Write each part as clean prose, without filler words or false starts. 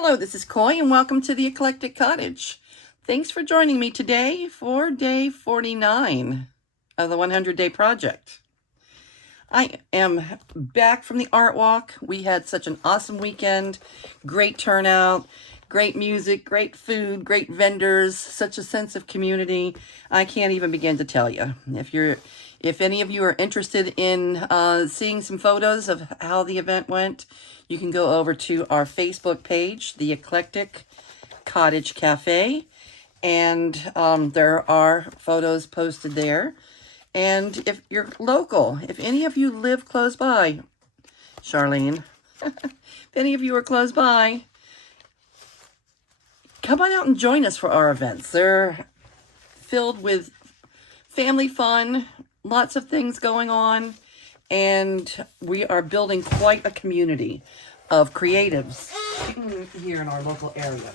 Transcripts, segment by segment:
Hello, this is Coy, and welcome to the Eclectic Cottage. Thanks for joining me today for day 49 of the 100-Day Project. I am back from the art walk. We had such an awesome weekend, great turnout, great music, great food, great vendors, such a sense of community. I can't even begin to tell you. If any of you are interested in seeing some photos of how the event went, you can go over to our Facebook page, the Eclectic Cottage Cafe, and there are photos posted there. And if you're local, if any of you live close by, Charlene, if any of you are close by, come on out and join us for our events. They're filled with family fun, lots of things going on, and we are building quite a community of creatives here in our local area.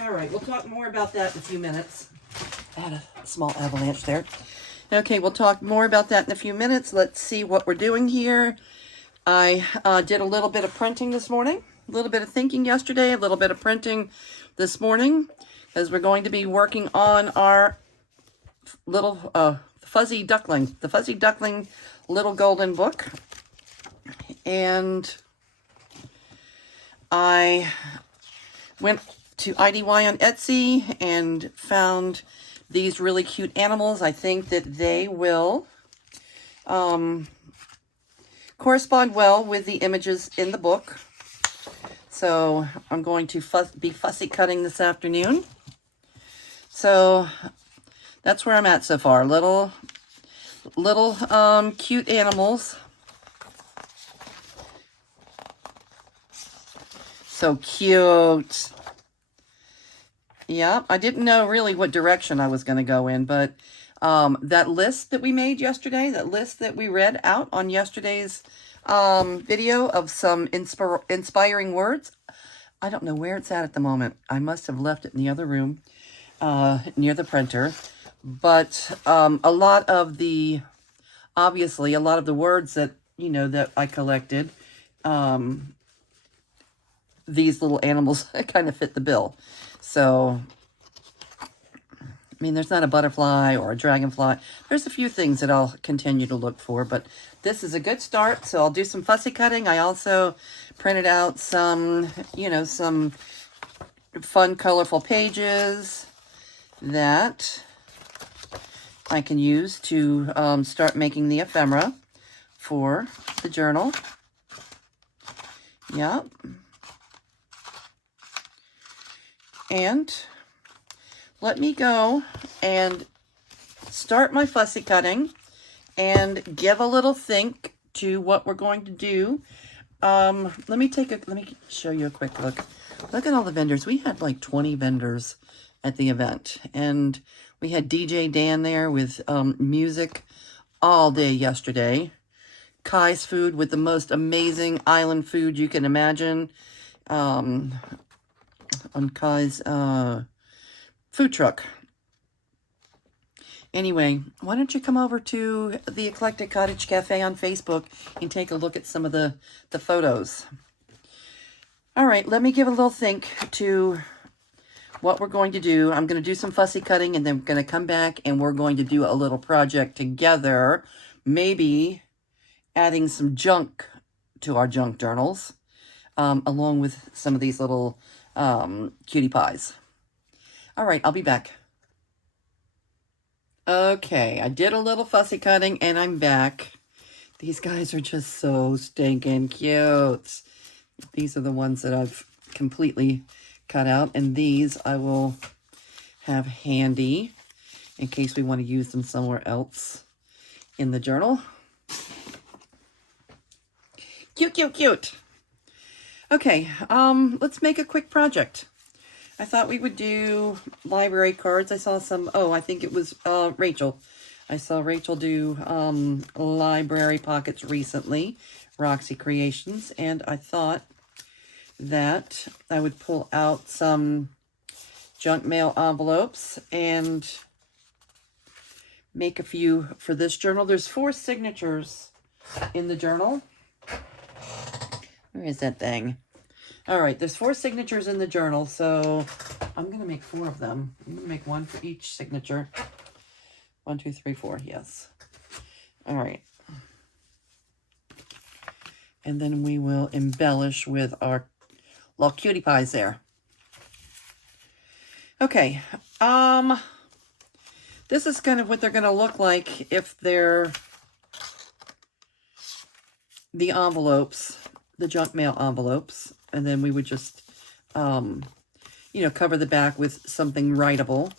All right, we'll talk more about that in a few minutes. I had a small avalanche there. Okay, we'll talk more about that in a few minutes. Let's see what we're doing here. I did a little bit of printing this morning, a little bit of thinking yesterday, a little bit of printing this morning, as we're going to be working on our little Fuzzy Duckling, the Fuzzy Duckling Little Golden Book. And I went to IDY on Etsy and found these really cute animals. I think that they will correspond well with the images in the book. So I'm going to be fussy cutting this afternoon. So that's where I'm at so far. Little cute animals. So cute. Yeah, I didn't know really what direction I was going to go in, but that list that we made yesterday, that list that we read out on yesterday's video of some inspiring words, I don't know where it's at the moment. I must have left it in the other room near the printer. But obviously, a lot of the words that, that I collected, these little animals kind of fit the bill. So, I mean, there's not a butterfly or a dragonfly. There's a few things that I'll continue to look for, but this is a good start. So I'll do some fussy cutting. I also printed out some, some fun, colorful pages that I can use to start making the ephemera for the journal. Yep. And let me go and start my fussy cutting and give a little think to what we're going to do. Let me show you a quick look. Look at all the vendors. We had like 20 vendors at the event, and we had DJ Dan there with music all day yesterday. Kai's Food with the most amazing island food you can imagine. On Kai's food truck. Anyway, why don't you come over to the Eclectic Cottage Cafe on Facebook and take a look at some of the photos. All right, let me give a little think to what we're going to do. I'm going to do some fussy cutting, and then we're going to come back and we're going to do a little project together. Maybe adding some junk to our junk journals, along with some of these little cutie pies. All right, I'll be back. Okay, I did a little fussy cutting and I'm back. These guys are just so stinking cute. These are the ones that I've completely cut out, and these I will have handy in case we want to use them somewhere else in the journal. Cute, cute, cute. Okay, let's make a quick project. I thought we would do library cards. I saw some, I think it was Rachel. I saw Rachel do library pockets recently, Roxy Creations, and I thought that I would pull out some junk mail envelopes and make a few for this journal. There's 4 signatures in the journal. Where is that thing? All right, there's 4 signatures in the journal, so I'm going to make 4 of them. I'm going to make 1 for each signature. 1, 2, 3, 4, yes. All right. And then we will embellish with our little cutie pies there. Okay, this is kind of what they're going to look like if they're the envelopes, the junk mail envelopes. And then we would just, you know, cover the back with something writable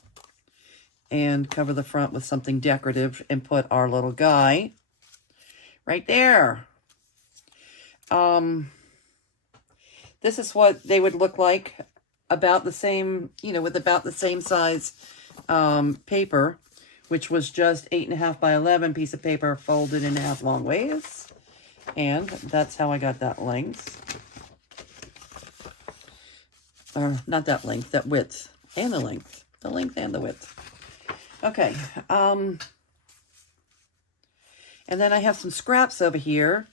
and cover the front with something decorative and put our little guy right there. This is what they would look like, about the same, you know, with about the same size paper, which was just 8.5 by 11 piece of paper folded in half long ways. And that's how I got that length. Or not that length, that width and the length. The length and the width. Okay. And then I have some scraps over here.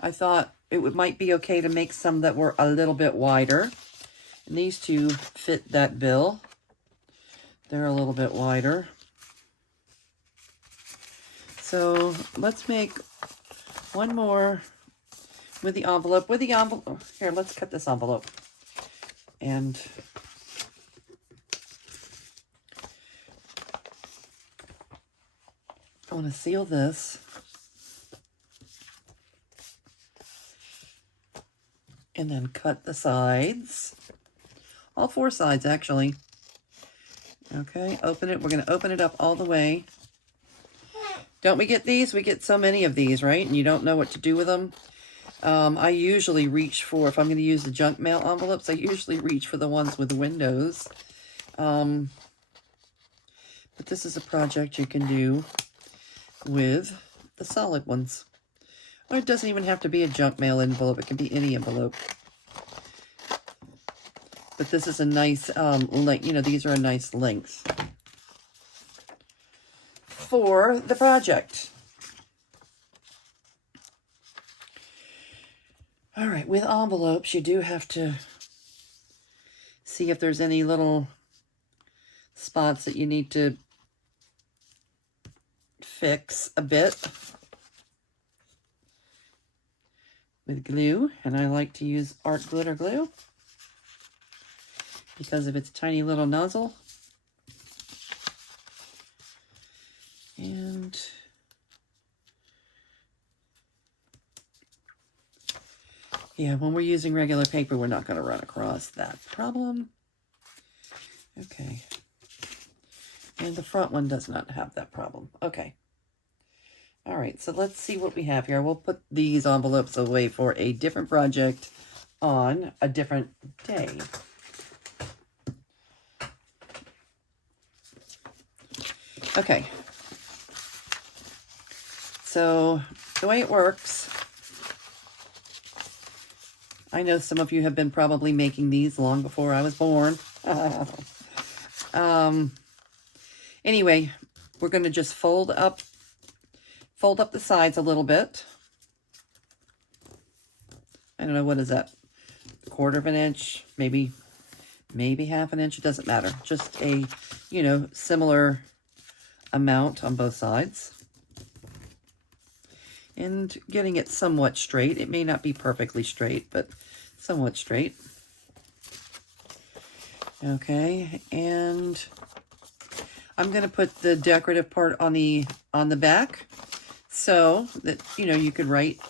I thought it might be okay to make some that were a little bit wider. And these two fit that bill. They're a little bit wider. So let's make one more with the envelope. With the envelope, here, let's cut this envelope. And I want to seal this. And then cut the sides. All 4 sides, actually. Okay, open it. We're going to open it up all the way. Don't we get these? We get so many of these, right? And you don't know what to do with them. I usually reach for, if I'm going to use the junk mail envelopes, I usually reach for the ones with the windows. But this is a project you can do with the solid ones. Or it doesn't even have to be a junk mail envelope. It can be any envelope. But this is a nice, you know, these are a nice length for the project. All right, with envelopes, you do have to see if there's any little spots that you need to fix a bit with glue. And I like to use Art Glitter Glue because of its tiny little nozzle. And yeah, when we're using regular paper, we're not going to run across that problem. Okay. And the front one does not have that problem. Okay. All right, so let's see what we have here. We'll put these envelopes away for a different project on a different day. Okay. So the way it works, I know some of you have been probably making these long before I was born. Anyway, we're going to just fold up the sides a little bit. I don't know, what is that? 1/4 of an inch, maybe 1/2 an inch. It doesn't matter. Just a, you know, similar amount on both sides. And getting it somewhat straight. It may not be perfectly straight, but somewhat straight. Okay, and I'm going to put the decorative part on the back so that, you know, you could write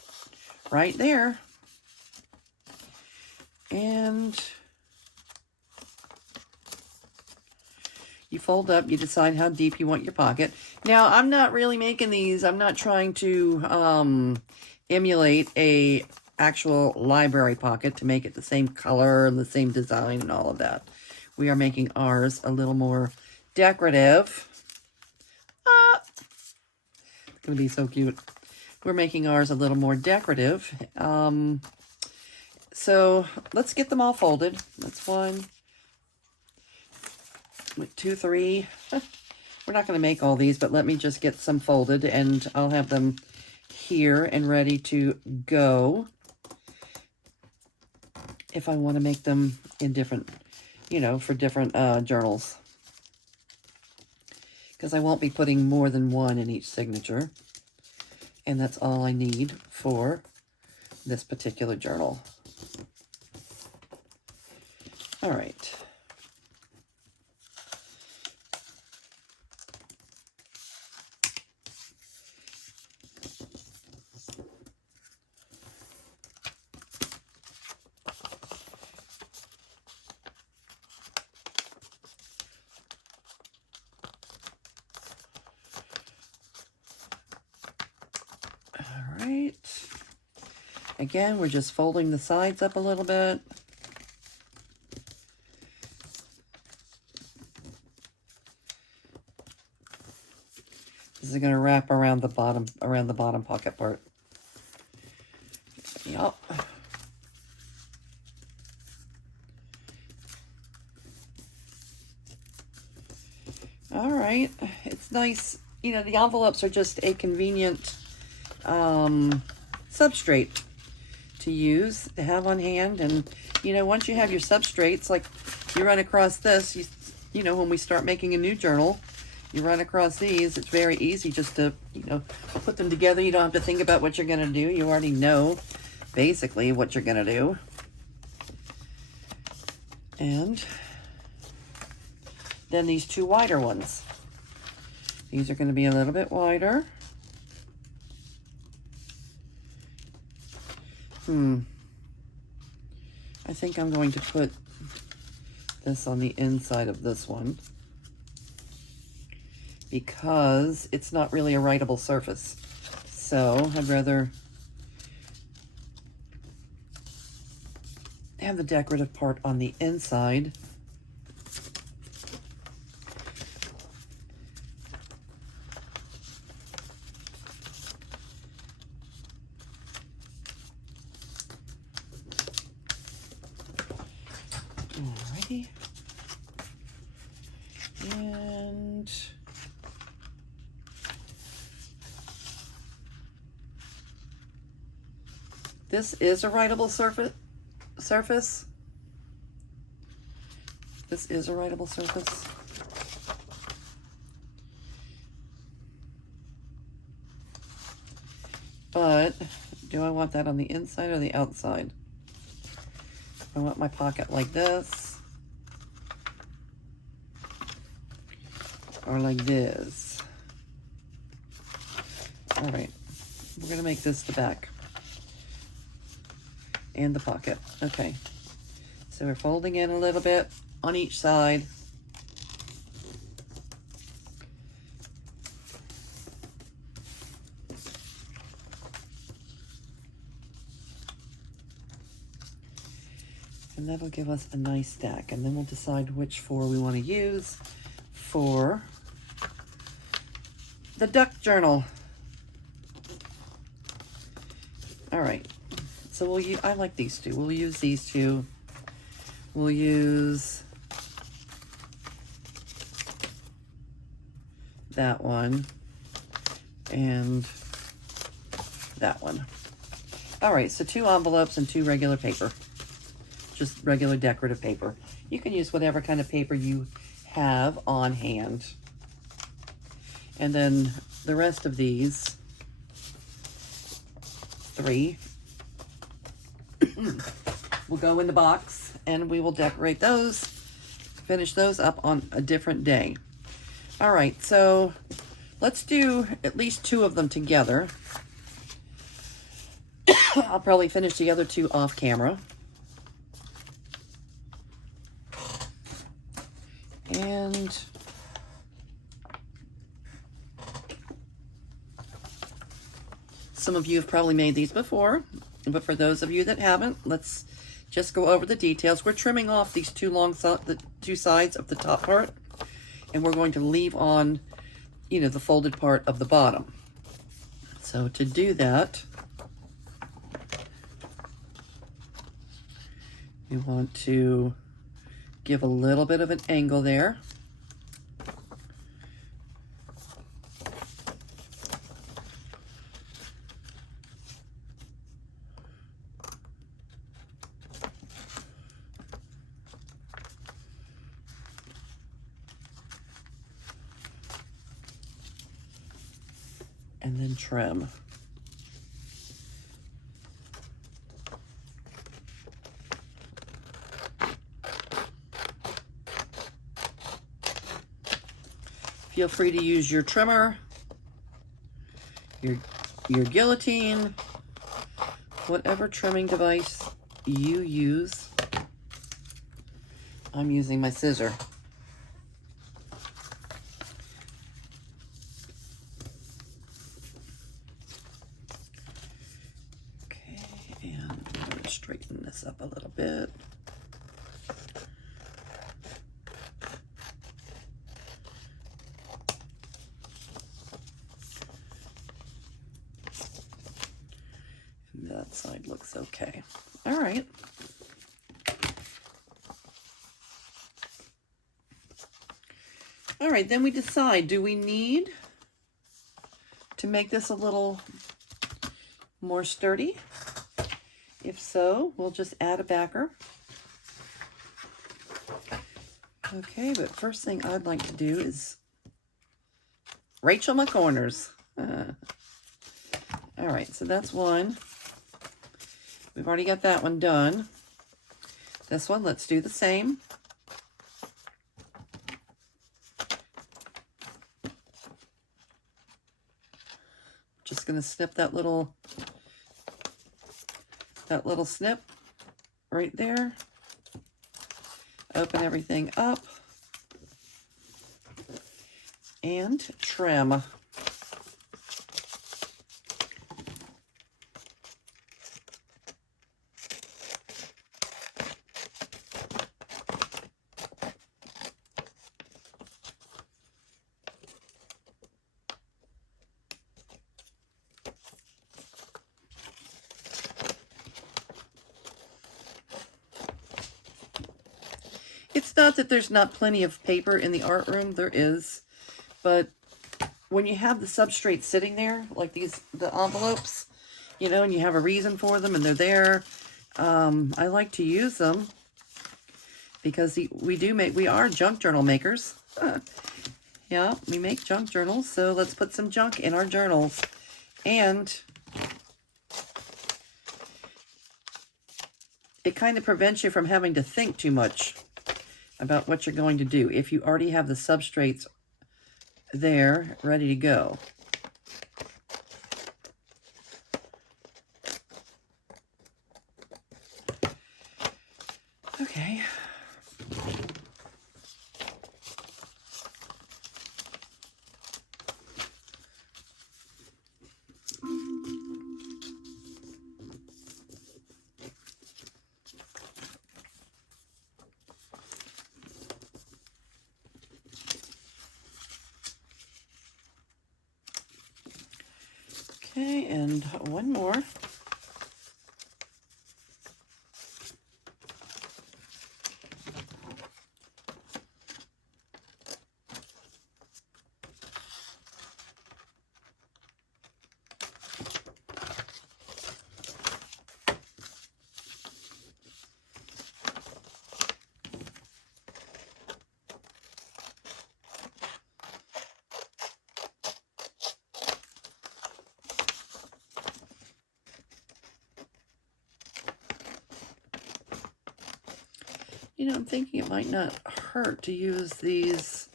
right there. And you fold up, you decide how deep you want your pocket. Now, I'm not really making these. I'm not trying to emulate a actual library pocket to make it the same color and the same design and all of that. We are making ours a little more decorative. It's going to be so cute. We're making ours a little more decorative. So let's get them all folded. That's 1, 2, 3. We're not going to make all these, but let me just get some folded and I'll have them here and ready to go. if I want to make them in different, you know, for different journals. Because I won't be putting more than one in each signature. And that's all I need for this particular journal. All right. All right. Again, we're just folding the sides up a little bit. This is going to wrap around the bottom pocket part. Yup. All right. It's nice. You know, the envelopes are just a convenient substrate to use, to have on hand. And, you know, once you have your substrates, like you run across this, you know, when we start making a new journal, you run across these, it's very easy just to, you know, put them together. You don't have to think about what you're going to do. You already know basically what you're going to do. And then these two wider ones. These are going to be a little bit wider. I think I'm going to put this on the inside of this one because it's not really a writable surface. So I'd rather have the decorative part on the inside. Alrighty. And this is a writable surface. This is a writable surface. But do I want that on the inside or the outside? I want my pocket like this, or like this. All right, we're gonna make this the back and the pocket. Okay, so we're folding in a little bit on each side. And that'll give us a nice stack. And then we'll decide which four we want to use for the duck journal. All right. So we'll use, I like these two. We'll use these two. We'll use that one and that one. All right, so 2 envelopes and 2 regular paper. Just regular decorative paper. You can use whatever kind of paper you have on hand. And then the rest of these 3 will go in the box, and we will decorate those, finish those up on a different day. All right, so let's do at least 2 of them together. I'll probably finish the other 2 off camera. And some of you have probably made these before, but for those of you that haven't, let's just go over the details. We're trimming off these 2 the 2 sides of the top part, and we're going to leave on, you know, the folded part of the bottom. So to do that, you want to give a little bit of an angle there. and then trim. Feel free to use your trimmer, your guillotine, whatever trimming device you use. I'm using my scissor. Okay, and I'm going to straighten this up a little bit. That side looks okay. All right. All right, then we decide, do we need to make this a little more sturdy? If so, we'll just add a backer. Okay, but first thing I'd like to do is Rachel my corners. All right, so that's one. We've already got that one done. This one, let's do the same. Just gonna snip that little snip right there. Open everything up and trim. It's not that there's not plenty of paper in the art room, there is, but when you have the substrate sitting there, like the envelopes, you know, and you have a reason for them and they're there, I like to use them because we are junk journal makers. Yeah, we make junk journals, so let's put some junk in our journals. And it kind of prevents you from having to think too much about what you're going to do if you already have the substrates there ready to go. Okay. Okay, and one more. You know, I'm thinking it might not hurt to use these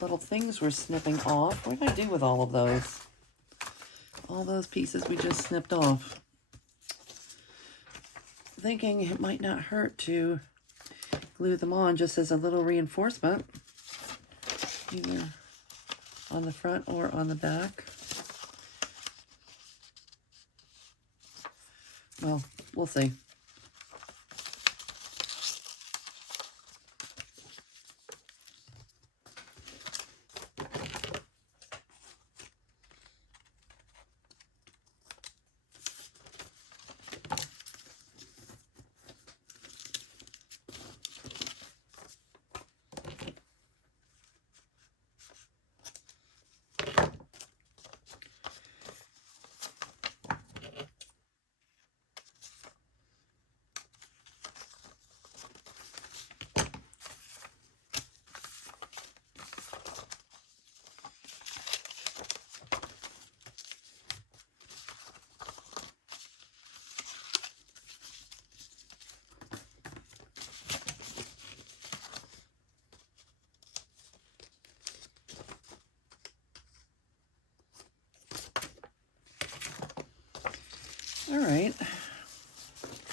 little things we're snipping off. What did I do with all of those? All those pieces we just snipped off. Thinking it might not hurt to glue them on just as a little reinforcement, either on the front or on the back. Well, we'll see.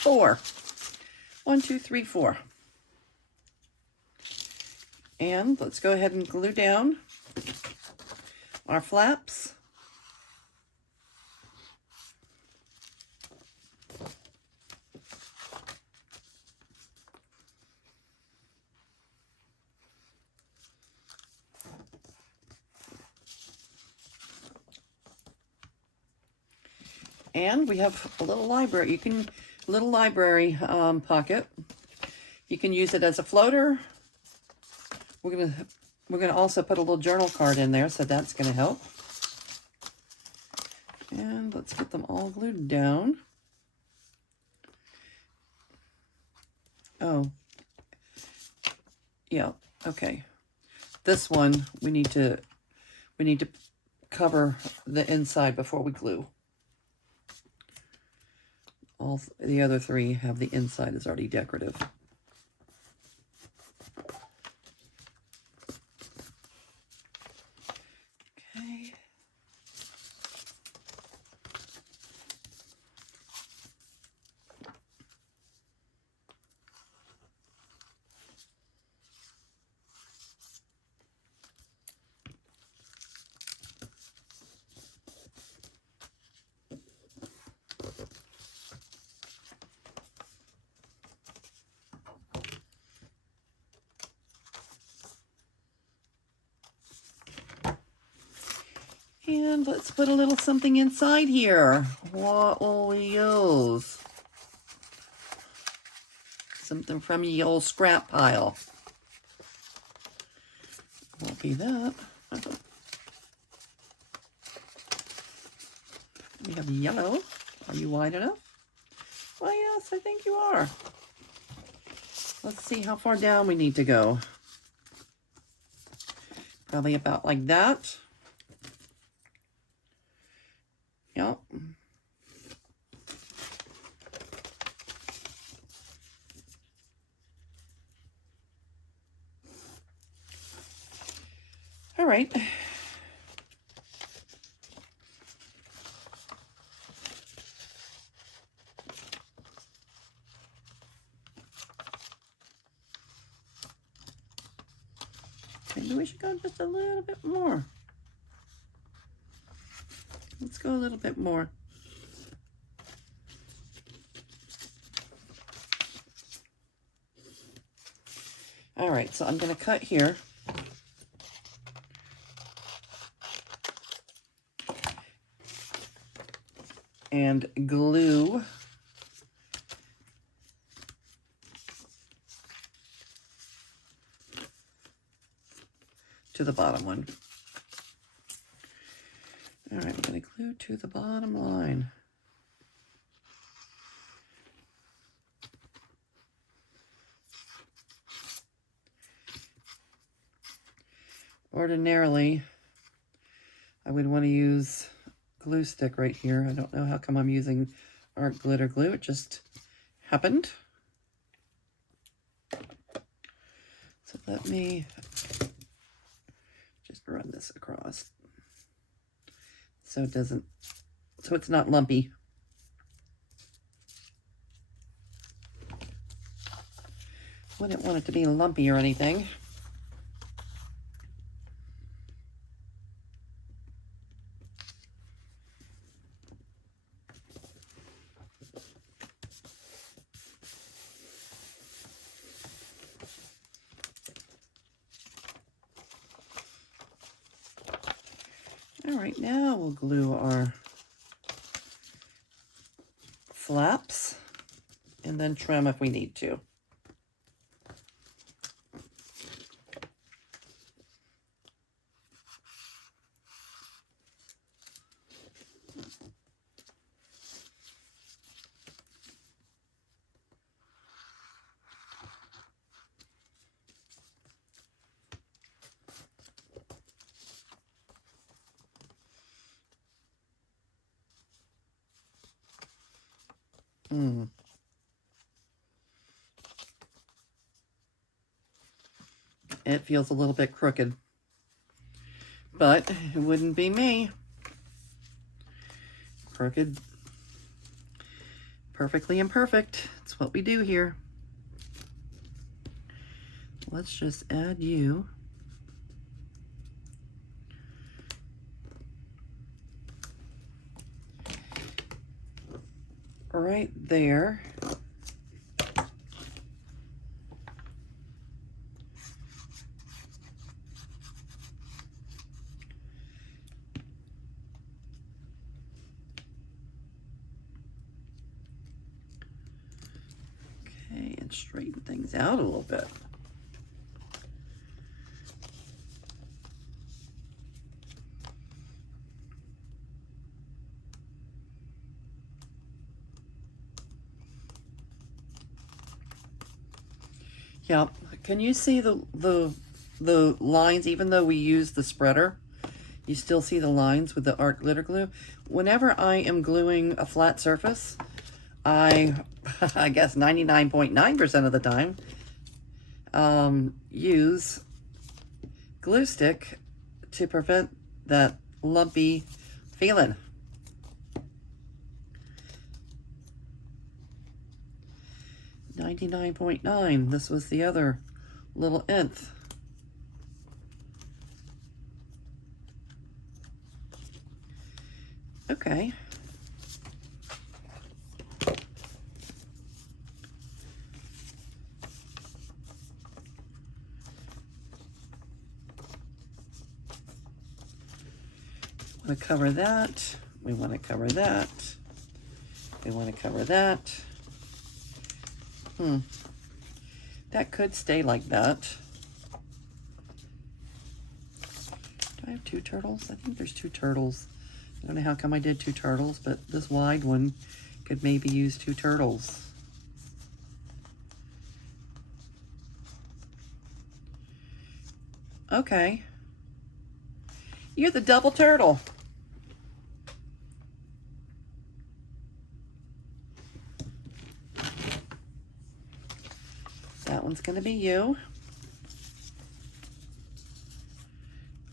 4. 1, 2, 3, 4. And let's go ahead and glue down our flaps. And we have a little library. Little library pocket. You can use it as a floater. We're gonna also put a little journal card in there, so that's gonna help. And let's get them all glued down. Oh, yeah, okay. This one we need to cover the inside before we glue. All the other 3 have the inside is already decorative. Okay. And let's put a little something inside here. What will we use? Something from the old scrap pile. Won't be that. We have yellow. Are you wide enough? Well, yes, I think you are. Let's see how far down we need to go. Probably about like that. Yep. All right. Maybe we should go just a little bit more. Let's go a little bit more. All right, so I'm going to cut here. And glue to the bottom one. All right, I'm going to glue to the bottom line. Ordinarily, I would want to use glue stick right here. I don't know how come I'm using art glitter glue. It just happened. So let me just run this across so it doesn't, so it's not lumpy. Wouldn't want it to be lumpy or anything. All right, now we'll glue our flaps and then trim if we need to. It feels a little bit crooked, but it wouldn't be me. Crooked Perfectly imperfect. It's what we do here. Let's just add you. Right there. Okay, and straighten things out a little bit. Yeah, can you see the lines? Even though we use the spreader, you still see the lines with the art glitter glue. Whenever I am gluing a flat surface, I guess 99.9% of the time, use glue stick to prevent that lumpy feeling. .9. This was the other little nth. Okay. We want to cover that. We want to cover that. We want to cover that. That could stay like that. Do I have 2 turtles? I think there's 2 turtles. I don't know how come I did 2 turtles, but this wide one could maybe use 2 turtles. Okay. You're the double turtle. That one's gonna be you.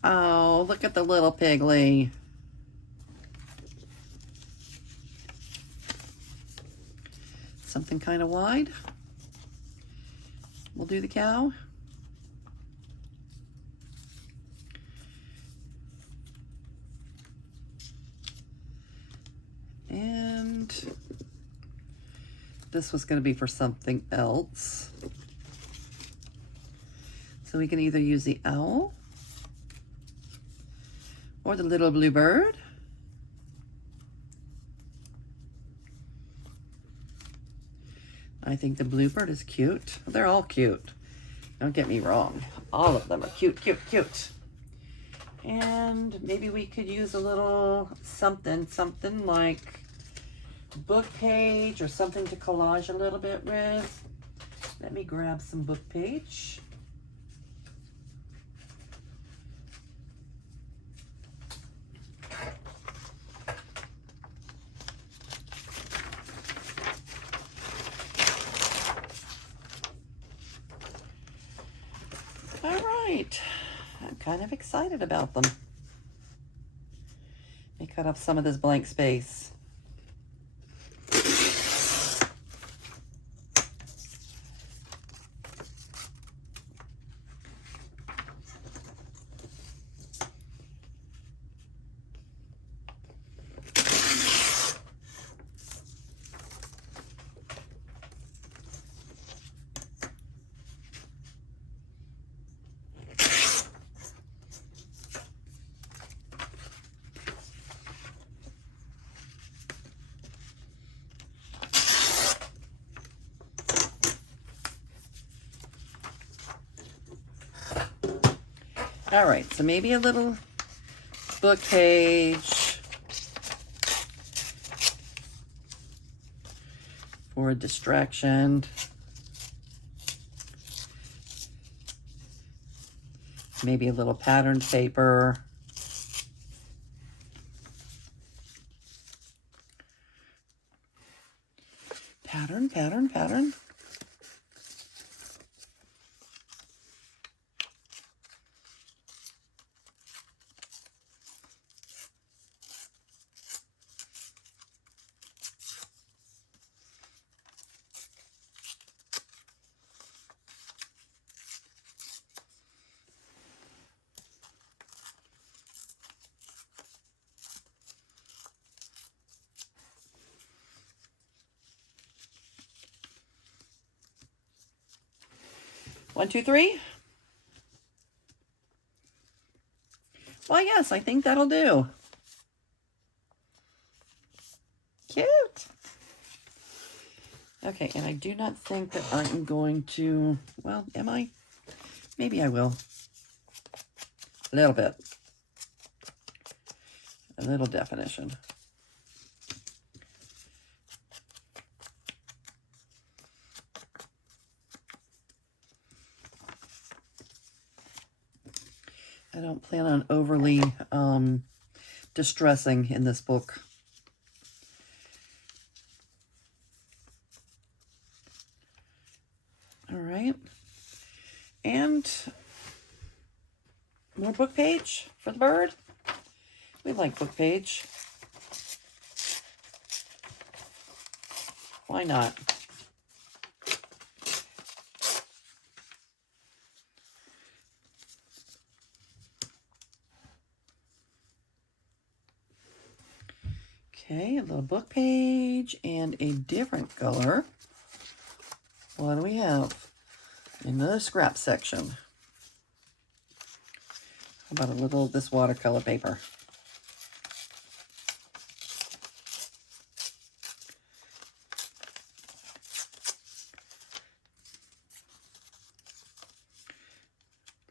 Oh, look at the little pigly. Something kind of wide. We'll do the cow. And this was going to be for something else. So we can either use the owl or the little blue bird. I think the bluebird is cute. They're all cute. Don't get me wrong. All of them are cute, cute, cute. And maybe we could use a little something like book page or something to collage a little bit with. Let me grab some book page. All right, I'm kind of excited about them. Let me cut off some of this blank space. All right, so maybe a little book page for a distraction. Maybe a little patterned paper. Pattern, pattern, pattern. 1, 2, 3. Why, yes, I think that'll do. Cute. Okay, and I do not think that I'm going to, well, am I? Maybe I will. A little bit. A little definition. I don't plan on overly distressing in this book. All right. And more book page for the bird. We like book page. Why not? Okay, a little book page and a different color. What do we have? Another scrap section. How about a little of this watercolor paper?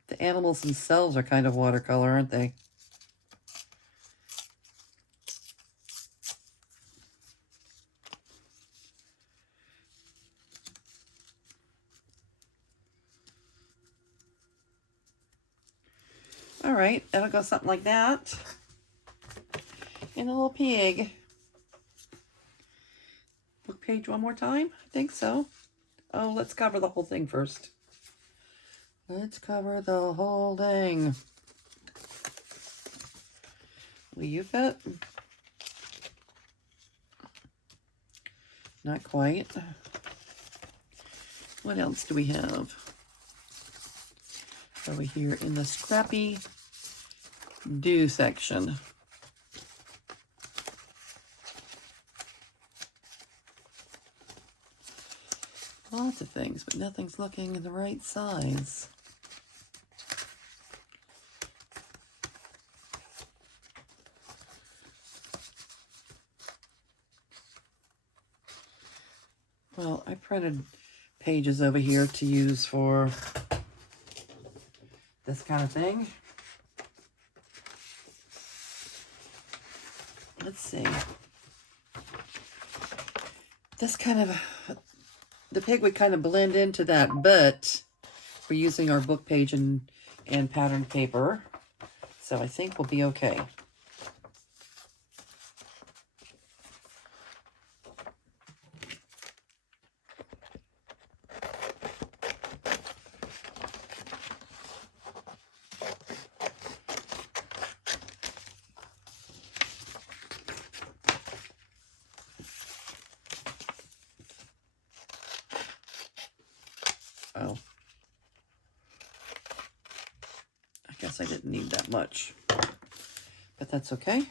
The animals themselves are kind of watercolor, aren't they? All right, that'll go something like that. And a little pig. Book page one more time? I think so. Oh, let's cover the whole thing first. Let's cover the whole thing. Will you fit? Not quite. What else do we have over here in the scrappy do section? Lots of things, but nothing's looking the right size. Well, I printed pages over here to use for this kind of thing. Let's see. This kind of, the pig would kind of blend into that, but we're using our book page and patterned paper. So I think we'll be okay. Oh. I guess I didn't need that much, but that's okay.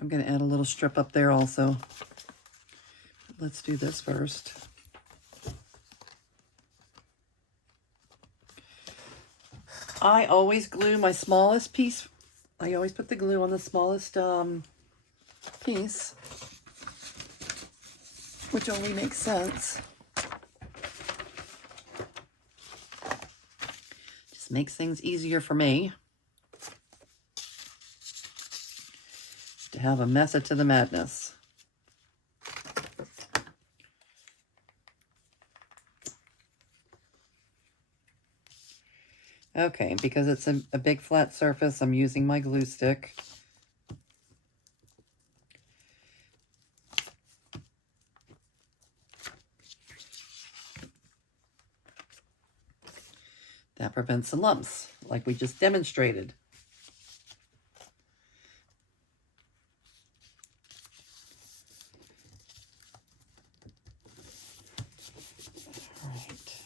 I'm going to add a little strip up there also. Let's do this first. I always glue my smallest piece. I always put the glue on the smallest piece, which only makes sense. Just makes things easier for me to have a method to the madness. Okay, because it's a big flat surface, I'm using my glue stick. That prevents the lumps, like we just demonstrated. All right.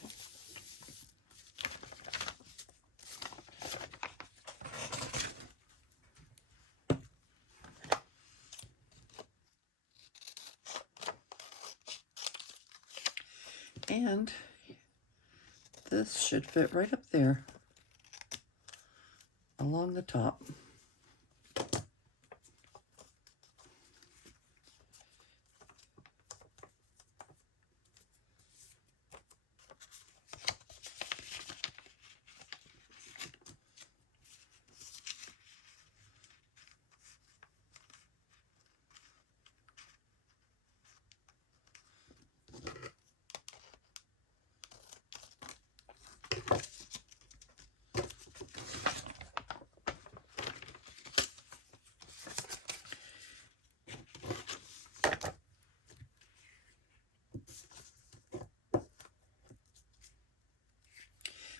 And this should fit right up there along the top.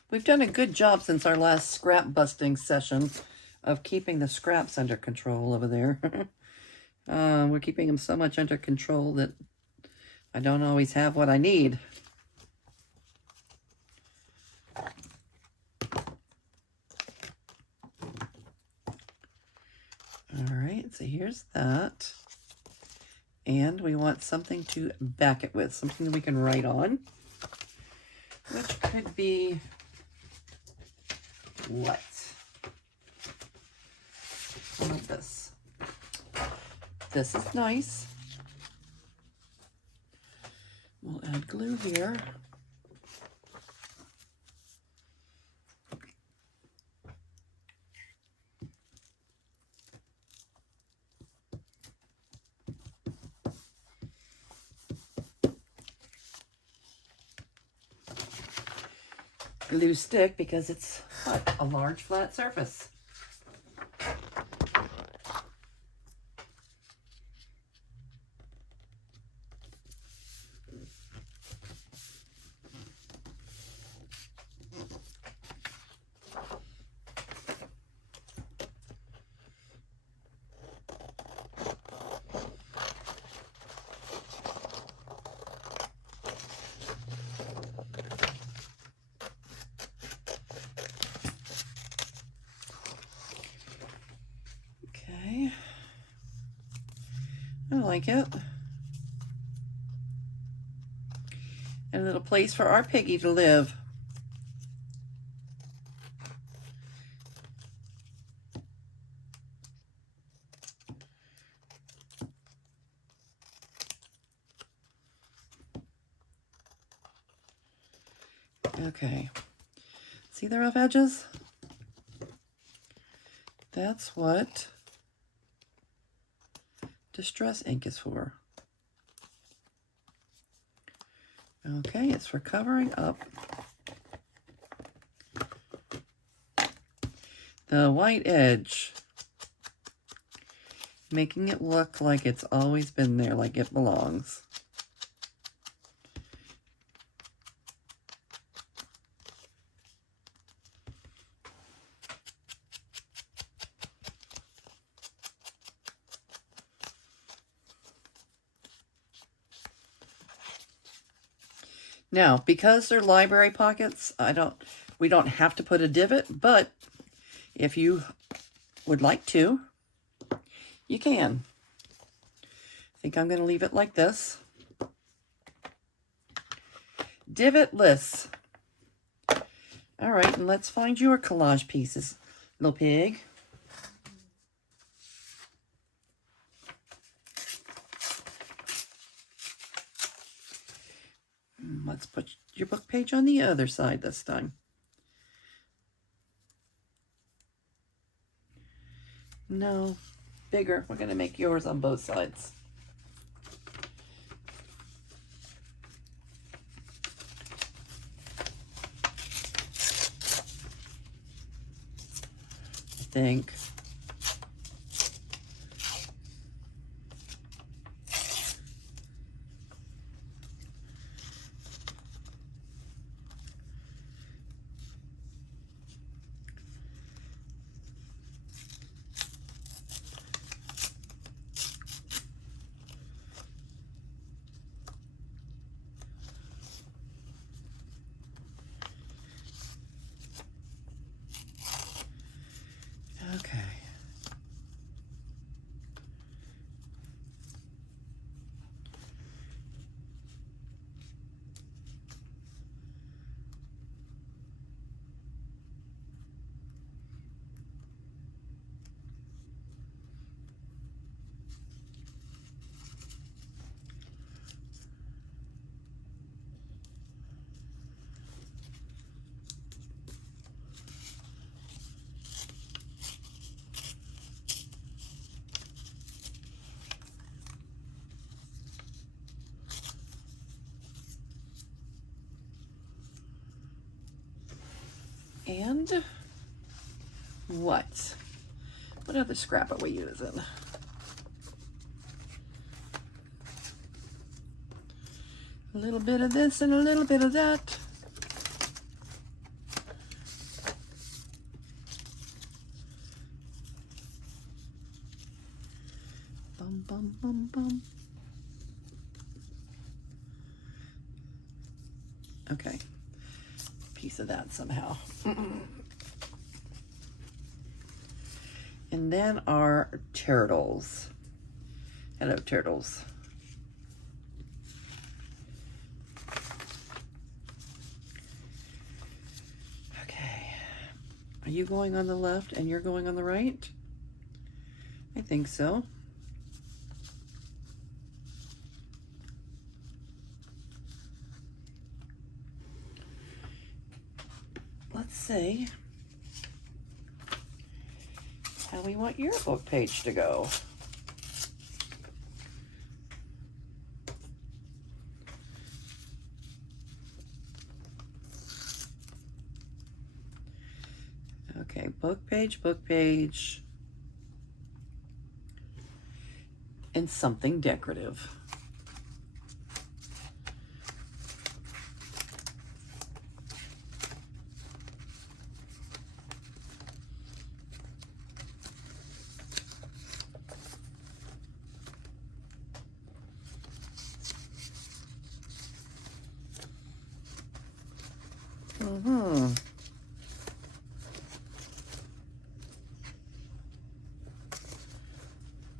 We've done a good job since our last scrap busting session of keeping the scraps under control over there. We're keeping them so much under control that I don't always have what I need. All right, so here's that. And we want something to back it with, something that we can write on, which could be what? How about this? This is nice. We'll add glue here. Glue stick because it's what? A large flat surface. I like it. And a little place for our piggy to live. Okay. See the rough edges? That's what Distress ink is for. Okay, it's for covering up the white edge, making it look like it's always been there, like it belongs. Now, because they're library pockets, we don't have to put a divot, but if you would like to, you can. I think I'm going to leave it like this. Divotless. All right, and let's find your collage pieces, little pig. Let's put your book page on the other side this time. No, bigger. We're going to make yours on both sides. I think. Okay. And what other scrap are we using? A little bit of this and a little bit of that. Bum, bum, bum, bum. Okay, piece of that somehow. And then our turtles. Hello, turtles. Okay, are you going on the left and you're going on the right? I think so. Let's see how we want your book page to go. Okay, book page, and something decorative.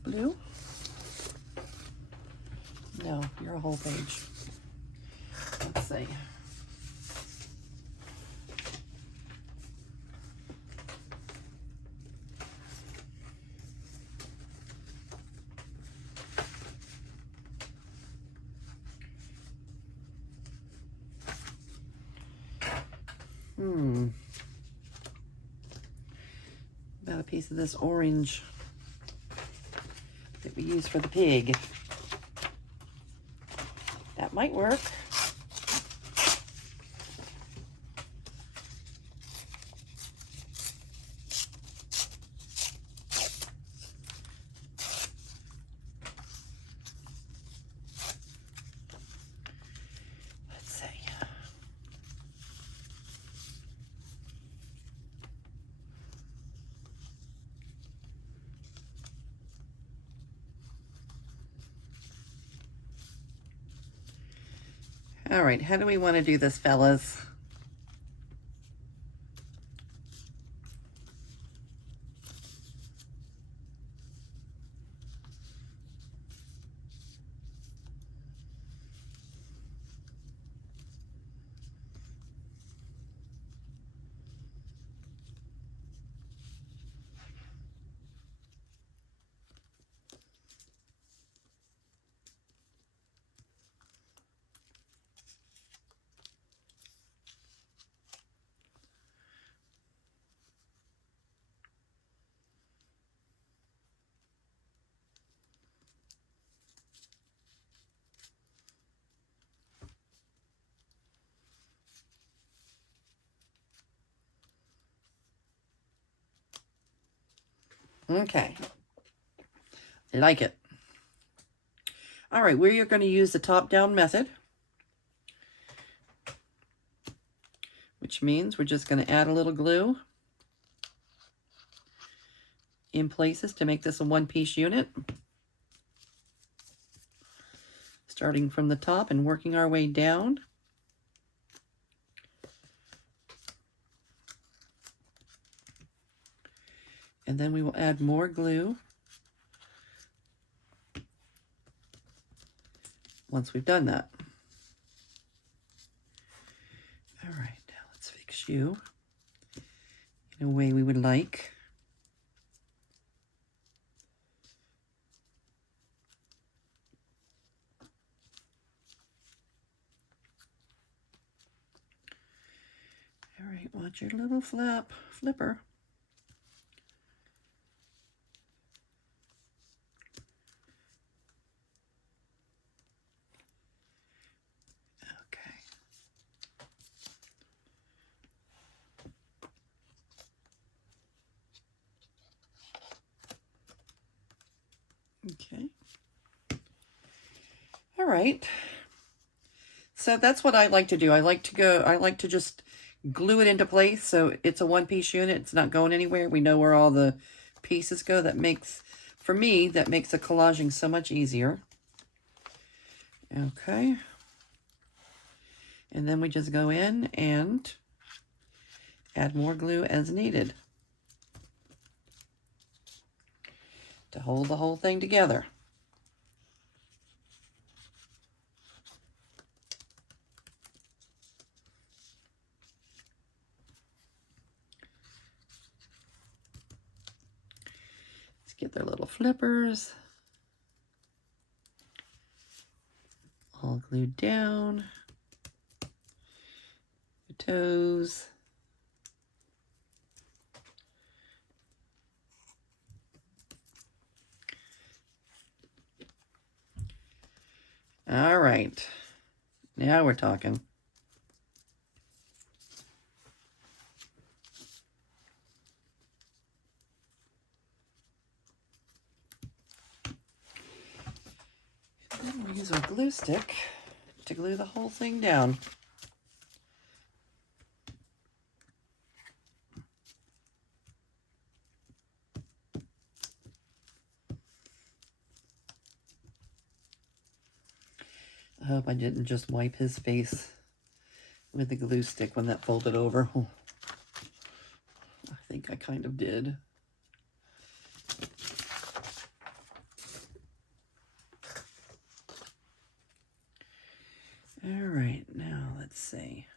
Blue? No, you're a whole page. Let's see. About a piece of this orange that we use for the pig. That might work. Let's see. All right, how do we want to do this, fellas? Okay, I like it. All right, we're going to use the top-down method, which means we're just going to add a little glue in places to make this a one-piece unit, starting from the top and working our way down. And then we will add more glue once we've done that. All right, now let's fix you in a way we would like. All right, watch your little flipper. Okay. All right. So that's what I like to do. I like to just glue it into place so it's a one-piece unit. It's not going anywhere. We know where all the pieces go. That makes, for me, that makes the collaging so much easier. Okay. And then we just go in and add more glue as needed to hold the whole thing together. Let's get their little flippers all glued down. The toes. All right, now we're talking. And then we'll use our glue stick to glue the whole thing down. I hope I didn't just wipe his face with the glue stick when that folded over. Oh, I think I kind of did. All right, now let's see.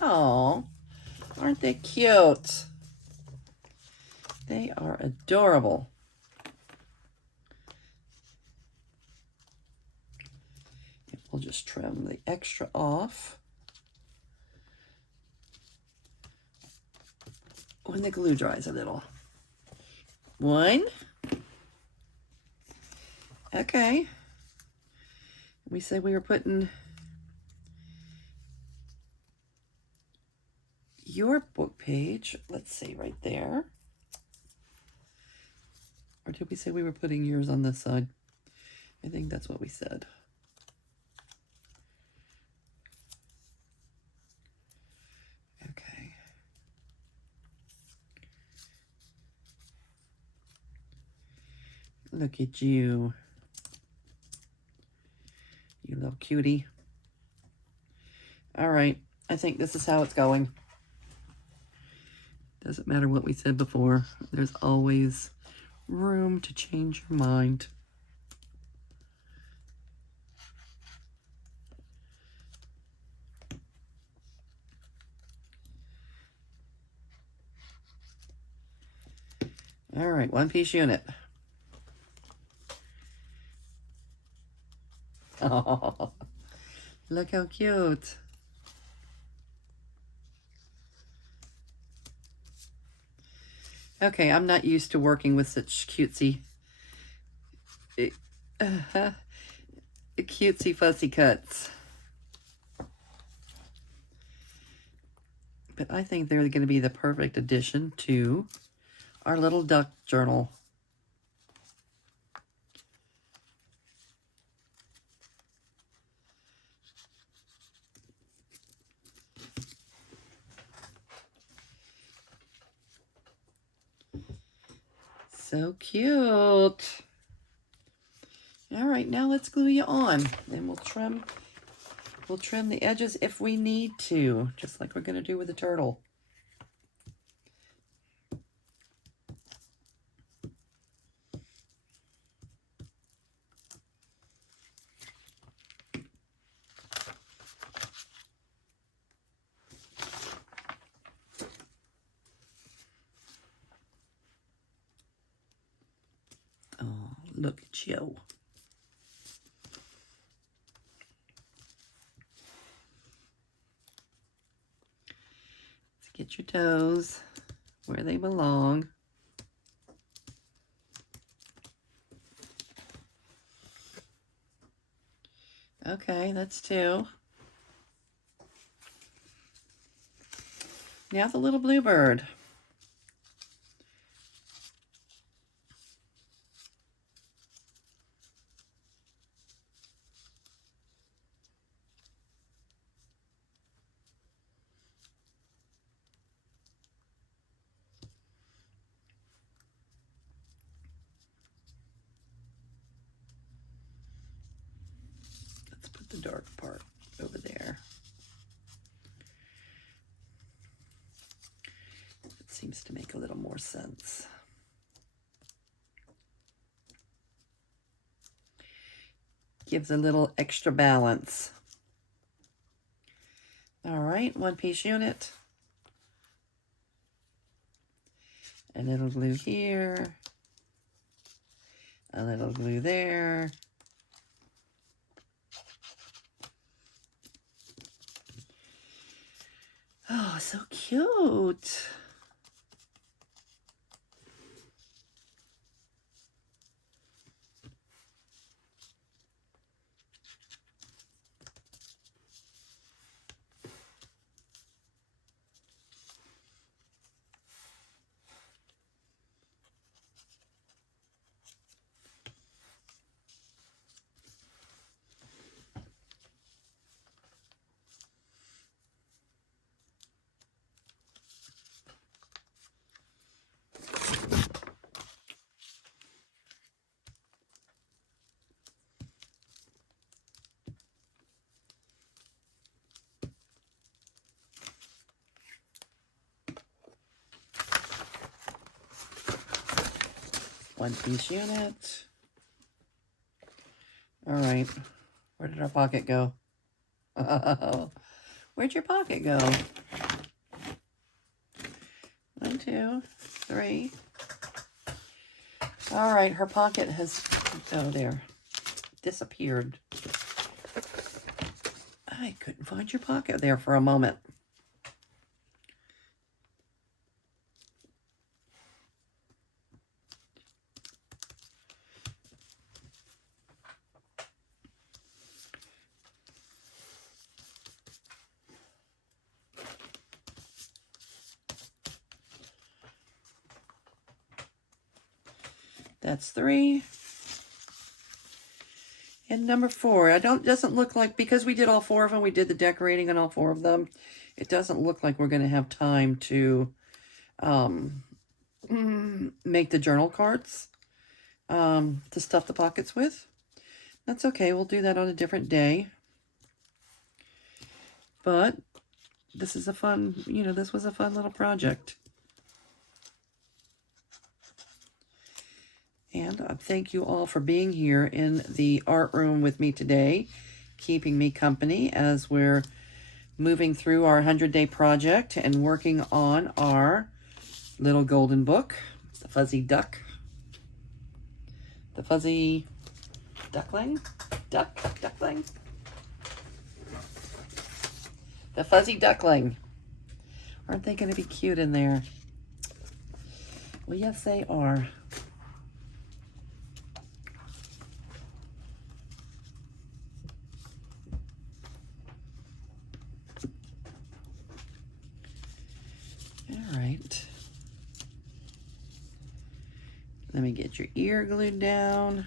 Oh, aren't they cute? They are adorable. We'll just trim the extra off when the glue dries a little. One. Okay. We said we were putting your book page, let's see, right there. Or did we say we were putting yours on this side? I think that's what we said. Okay. Look at you. You little cutie. All right. I think this is how it's going. Doesn't matter what we said before. There's always room to change your mind. All right, one-piece unit. Oh, look how cute. Okay, I'm not used to working with such cutesy fussy cuts. But I think they're going to be the perfect addition to our little duck journal. So cute. All right, now let's glue you on. Then we'll trim the edges if we need to, just like we're going to do with the turtle. Oh, Look at you. Let's get your toes where they belong. Okay, that's 2. Now the little bluebird. Let's put the dark part over there. It seems to make a little more sense. Gives a little extra balance. All right, 1-piece unit. A little glue here. A little glue there. Oh, so cute. One-piece unit. All right. Where did our pocket go? Oh, where'd your pocket go? 1, 2, 3. All right, her pocket has, oh, there, disappeared. I couldn't find your pocket there for a moment. That's 3. And number 4, doesn't look like, because we did all 4 of them, we did the decorating on all 4 of them, it doesn't look like we're going to have time to make the journal cards to stuff the pockets with. That's okay, we'll do that on a different day. But this is a fun, this was a fun little project. And thank you all for being here in the art room with me today, keeping me company as we're moving through our 100-day project and working on our little golden book, the fuzzy duck, the fuzzy duckling, duckling, the fuzzy duckling. Aren't they going to be cute in there? Well, yes, they are. Let me get your ear glued down.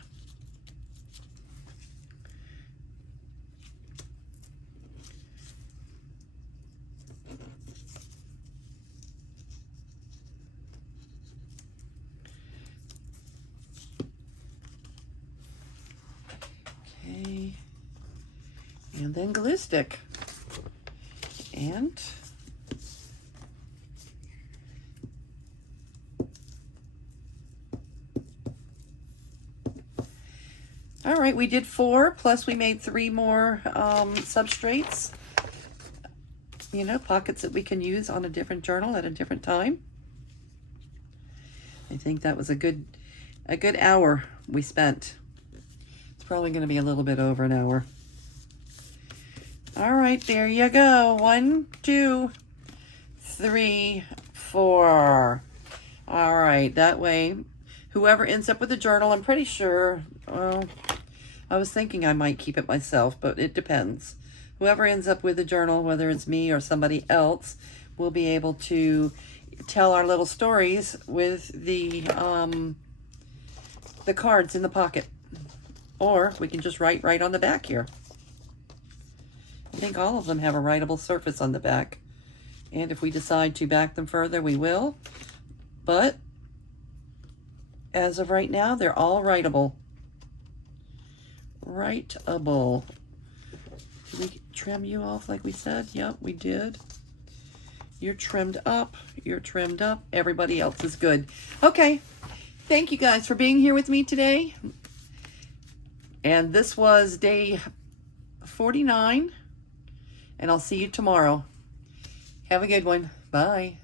Okay. And then glue stick. And all right, we did 4, plus we made 3 more substrates. Pockets that we can use on a different journal at a different time. I think that was a good A good hour we spent. It's probably going to be a little bit over an hour. All right, there you go. 1, 2, 3, 4. All right, that way, whoever ends up with the journal, I'm pretty sure, well, I was thinking I might keep it myself, but it depends. Whoever ends up with the journal, whether it's me or somebody else, will be able to tell our little stories with the cards in the pocket. Or we can just write right on the back here. I think all of them have a writable surface on the back. And if we decide to back them further, we will. But as of right now, they're all writable. Writable. Did we trim you off like we said? Yep, we did. You're trimmed up. You're trimmed up. Everybody else is good. Okay. Thank you guys for being here with me today. And this was day 49. And I'll see you tomorrow. Have a good one. Bye.